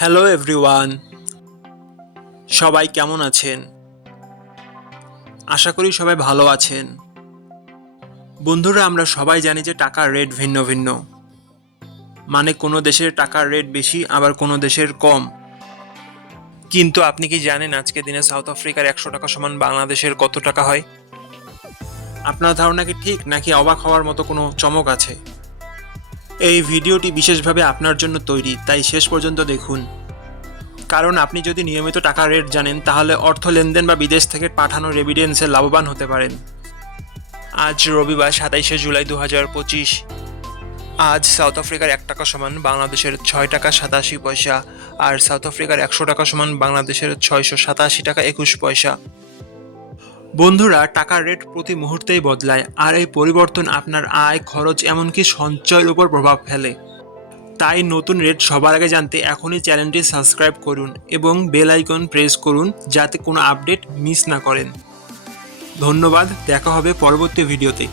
Hello everyone, সবাই কেমন আছেন? আশা করি সবাই ভালো আছেন। বন্ধুরা, আমরা সবাই জানি যে টাকার রেট ভিন্ন ভিন্ন। মানে কোনো দেশের টাকার রেট বেশি, আবার কোনো দেশের কম। কিন্তু আপনি কি জানেন আজকের দিনে সাউথ আফ্রিকার 100 টাকা সমান বাংলাদেশের কত টাকা হয়? আপনার ধারণা কি ঠিক, নাকি অবাক হওয়ার মতো কোনো চমক আছে? এই ভিডিওটি বিশেষভাবে আপনার জন্য তৈরি, তাই শেষ পর্যন্ত দেখুন। কারণ আপনি যদি নিয়মিত টাকার রেট জানেন, তাহলে অর্থ লেনদেন বা বিদেশ থেকে পাঠানো রেমিটেন্সে লাভবান হতে পারেন। আজ রবিবার 27শে জুলাই 2025। আজ সাউথ আফ্রিকার 1 টাকা সমান বাংলাদেশের 6 টাকা 87 পয়সা, আর সাউথ আফ্রিকার 100 টাকা সমান বাংলাদেশের 687 টাকা 21 পয়সা। বন্ধুরা, টাকার রেট প্রতি মুহূর্তেই বদলায়, আর এই পরিবর্তন আপনার আয়, খরচ, এমনকি সঞ্চয়ের উপর প্রভাব ফেলে। তাই নতুন রেট সবার আগে জানতে এখনই চ্যানেলটি সাবস্ক্রাইব করুন এবং বেল আইকন প্রেস করুন, যাতে কোনো আপডেট মিস না করেন। ধন্যবাদ, দেখা হবে পরবর্তী ভিডিওতে।